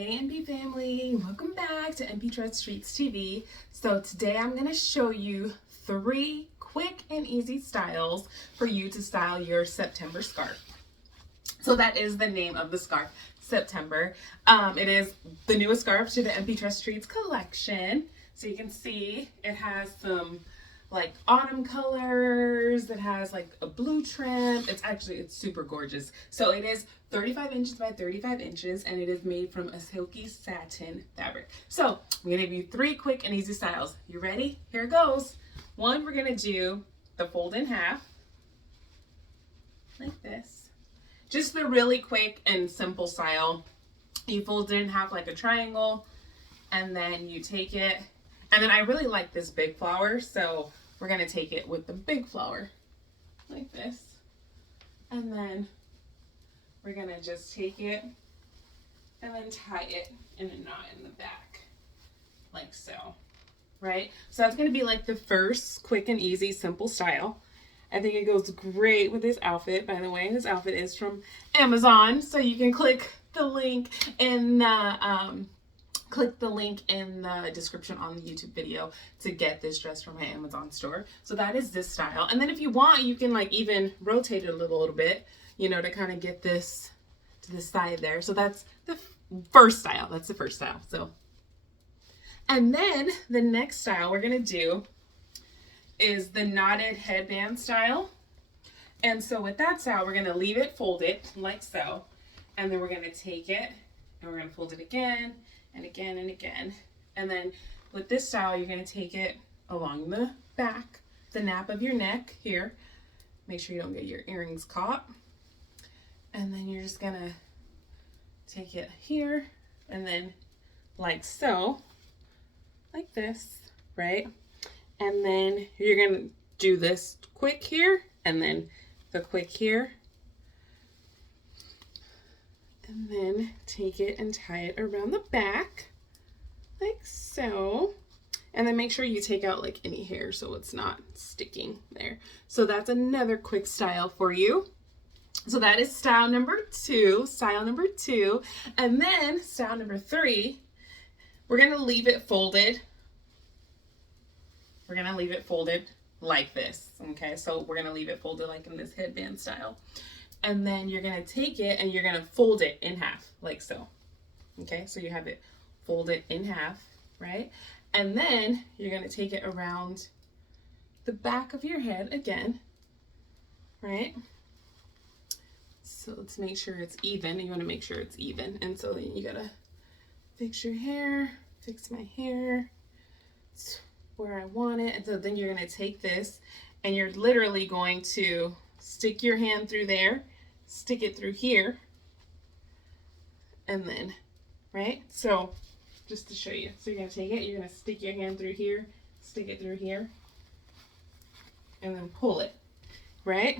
Hey NP family, welcome back to NPTressTreats TV. So today I'm going to show you 3 quick and easy styles for you to style your September scarf. So that is the name of the scarf, September. It is the newest scarf to the NPTressTreats collection. So you can see it has some like autumn colors. It has like a blue trim. It's super gorgeous. So it is 35 inches by 35 inches and it is made from a silky satin fabric. So I'm gonna give you 3 quick and easy styles. You ready? Here it goes. One, we're gonna do the fold in half like this. Just the really quick and simple style. You fold it in half like a triangle and then you take it, and then I really like this big flower, so we're gonna take it with the big flower like this, and then we're gonna just take it and then tie it in a knot in the back like so, right? So that's gonna be like the first quick and easy simple style. I think it goes great with this outfit. By the way, this outfit is from Amazon, so you can click the link in the description on the YouTube video to get this dress from my Amazon store. So that is this style. And then if you want, you can like even rotate it a little bit, you know, to kind of get this to the side there. So that's the first style. That's the first style. So, and then the next style we're going to do is the knotted headband style. And so with that style, we're going to leave it folded like so. And then we're going to take it and we're going to fold it again and again and again. And then with this style, you're going to take it along the back, the nape of your neck here. Make sure you don't get your earrings caught. And then you're just going to take it here and then like so, like this, right? And then you're going to do this quick here and then the quick here. And then take it and tie it around the back like so. And then make sure you take out like any hair so it's not sticking there. So that's another quick style for you. So that is style number 2, And then style number 3, we're going to leave it folded. We're going to leave it folded like this. Okay, so we're going to leave it folded like in this headband style. And then you're going to take it and you're going to fold it in half like so. Okay, so you have it folded in half, right? And then you're going to take it around the back of your head again, right? So let's make sure it's even. You want to make sure it's even. And so then you got to fix your hair, fix my hair. It's where I want it. And so then you're going to take this and you're literally going to stick your hand through there, stick it through here, and then, right? So just to show you. So you're going to take it, you're going to stick your hand through here, stick it through here, and then pull it, right?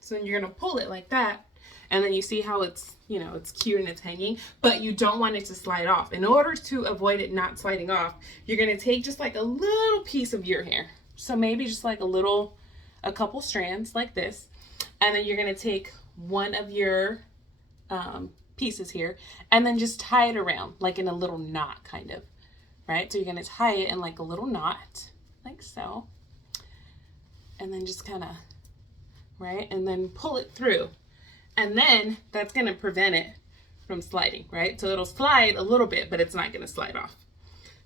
So then you're going to pull it like that, and then you see how it's, you know, it's cute and it's hanging, but you don't want it to slide off. In order to avoid it not sliding off, you're going to take just like a little piece of your hair. So maybe just like a couple strands like this. And then you're going to take one of your pieces here and then just tie it around like in a little knot kind of, right? So you're going to tie it in like a little knot like so. And then just kind of, right? And then pull it through. And then that's going to prevent it from sliding, right? So it'll slide a little bit, but it's not going to slide off.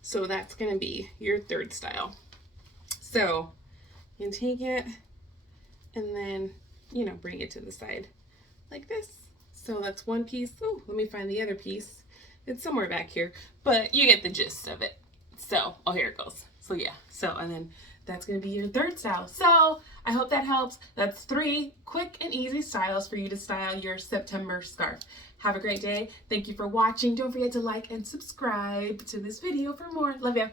So that's going to be your third style. So you can take it and then, you know, bring it to the side like this. So that's one piece. Oh, let me find the other piece. It's somewhere back here, but you get the gist of it. So, oh, here it goes. So yeah, so, and then that's going to be your third style. So I hope that helps. That's 3 quick and easy styles for you to style your September scarf. Have a great day. Thank you for watching. Don't forget to like and subscribe to this video for more. Love ya.